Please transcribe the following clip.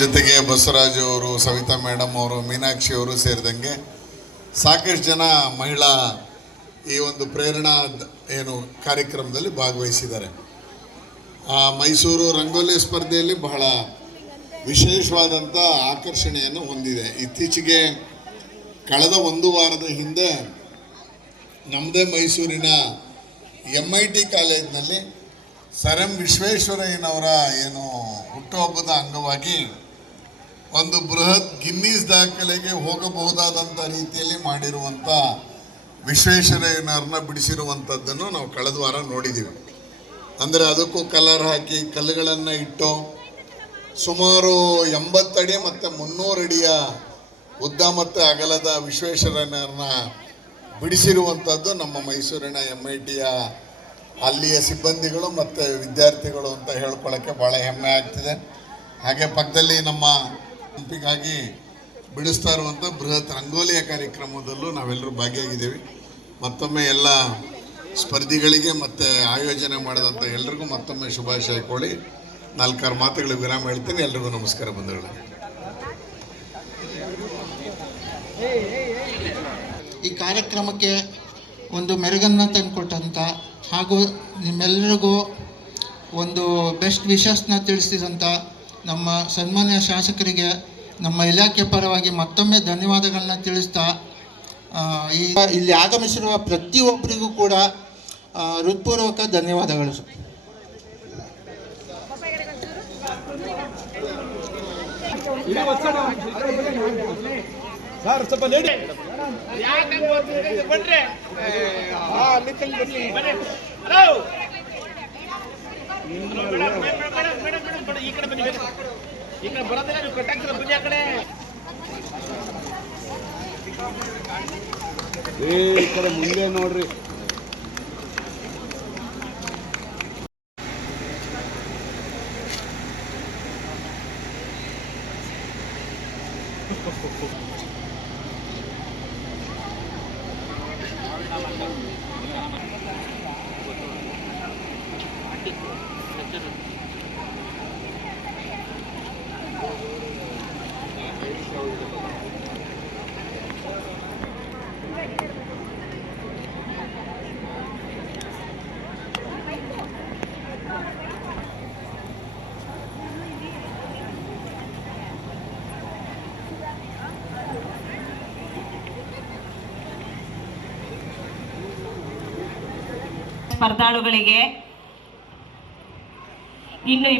ಜೊತೆಗೆ ಬಸವರಾಜು ಅವರು, ಸವಿತಾ ಮೇಡಮ್ ಅವರು, ಮೀನಾಕ್ಷಿ ಅವರು ಸೇರಿದಂಗೆ ಸಾಕಷ್ಟು ಜನ ಮಹಿಳಾ ಈ ಒಂದು ಪ್ರೇರಣಾ ಏನು ಕಾರ್ಯಕ್ರಮದಲ್ಲಿ ಭಾಗವಹಿಸಿದ್ದಾರೆ. ಆ ಮೈಸೂರು ರಂಗೋಲಿ ಸ್ಪರ್ಧೆಯಲ್ಲಿ ಬಹಳ ವಿಶೇಷವಾದಂಥ ಆಕರ್ಷಣೆಯನ್ನು ಹೊಂದಿದೆ. ಇತ್ತೀಚೆಗೆ ಕಳೆದ ಒಂದು ವಾರದ ಹಿಂದೆ ನಮ್ಮದೇ ಮೈಸೂರಿನ ಎಂ ಐ ಟಿ ಕಾಲೇಜ್ನಲ್ಲಿ ಸರ್ ಎಂ ವಿಶ್ವೇಶ್ವರಯ್ಯನವರ ಏನು ಹುಟ್ಟುಹಬ್ಬದ ಅಂಗವಾಗಿ ಒಂದು ಬೃಹತ್ ಗಿನ್ನೀಸ್ ದಾಖಲೆಗೆ ಹೋಗಬಹುದಾದಂಥ ರೀತಿಯಲ್ಲಿ ಮಾಡಿರುವಂಥ ವಿಶ್ವೇಶ್ವರಯ್ಯನವ್ರನ್ನ ಬಿಡಿಸಿರುವಂಥದ್ದನ್ನು ನಾವು ಕಳೆದ ವಾರ ನೋಡಿದ್ದೀವಿ ಅಂದರೆ ಅದಕ್ಕೂ ಕಲರ್ ಹಾಕಿ ಕಲ್ಲುಗಳನ್ನು ಇಟ್ಟು ಸುಮಾರು ಎಂಬತ್ತಡಿ ಮತ್ತು ಮುನ್ನೂರು ಅಡಿಯ ಉದ್ದ ಮತ್ತು ಅಗಲದ ವಿಶ್ವೇಶ್ವರಯ್ಯನವ್ರನ್ನ ಬಿಡಿಸಿರುವಂಥದ್ದು ನಮ್ಮ ಮೈಸೂರಿನ ಎಂ ಐ ಟಿಯ ಅಲ್ಲಿಯ ಸಿಬ್ಬಂದಿಗಳು ಮತ್ತು ವಿದ್ಯಾರ್ಥಿಗಳು ಅಂತ ಹೇಳ್ಕೊಳ್ಳೋಕ್ಕೆ ಭಾಳ ಹೆಮ್ಮೆ ಆಗ್ತಿದೆ. ಹಾಗೆ ಪಕ್ಕದಲ್ಲಿ ನಮ್ಮ ಗುಂಪಿಗಾಗಿ ಬಿಡಿಸ್ತಾ ಇರುವಂಥ ಬೃಹತ್ ರಂಗೋಲಿಯ ಕಾರ್ಯಕ್ರಮದಲ್ಲೂ ನಾವೆಲ್ಲರೂ ಭಾಗಿಯಾಗಿದ್ದೇವೆ. ಮತ್ತೊಮ್ಮೆ ಎಲ್ಲ ಸ್ಪರ್ಧಿಗಳಿಗೆ ಮತ್ತು ಆಯೋಜನೆ ಮಾಡಿದಂಥ ಎಲ್ರಿಗೂ ಮತ್ತೊಮ್ಮೆ ಶುಭಾಶಯ ಕೋಳಿ ನಾಲ್ಕಾರು ಮಾತುಗಳು ವಿರಾಮ ಹೇಳ್ತೀನಿ. ಎಲ್ರಿಗೂ ನಮಸ್ಕಾರ ಬಂಧುಗಳೇ. ಈ ಕಾರ್ಯಕ್ರಮಕ್ಕೆ ಒಂದು ಮೆರುಗನ್ನು ತಂದುಕೊಟ್ಟಂಥ ಹಾಗೂ ನಿಮ್ಮೆಲ್ಲರಿಗೂ ಒಂದು ಬೆಸ್ಟ್ ವಿಶಸ್ನ ತಿಳಿಸಿದಂಥ ನಮ್ಮ ಸನ್ಮಾನ್ಯ ಶಾಸಕರಿಗೆ ನಮ್ಮ ಇಲಾಖೆ ಪರವಾಗಿ ಮತ್ತೊಮ್ಮೆ ಧನ್ಯವಾದಗಳನ್ನ ತಿಳಿಸ್ತಾ ಈಗ ಈ ಇಲ್ಲಿ ಆಗಮಿಸಿರುವ ಪ್ರತಿಯೊಬ್ಬರಿಗೂ ಕೂಡ ಹೃತ್ಪೂರ್ವಕ ಧನ್ಯವಾದಗಳು ಸರ್. ಸರ್. ಸ್ವಲ್ಪ ಲೇಡಿ. ಈ ಕಡೆ ಬರೋದಿಲ್ಲ ನೀವು ಕಟ್ಟಾಕ್ತಿರ ಬನ್ನಿ ಆ ಕಡೆ ಏ ಈ ಕಡೆ ಮುಂದೆ ನೋಡ್ರಿ ಸ್ಪರ್ಧಾಳುಗಳಿಗೆ. ಇನ್ನು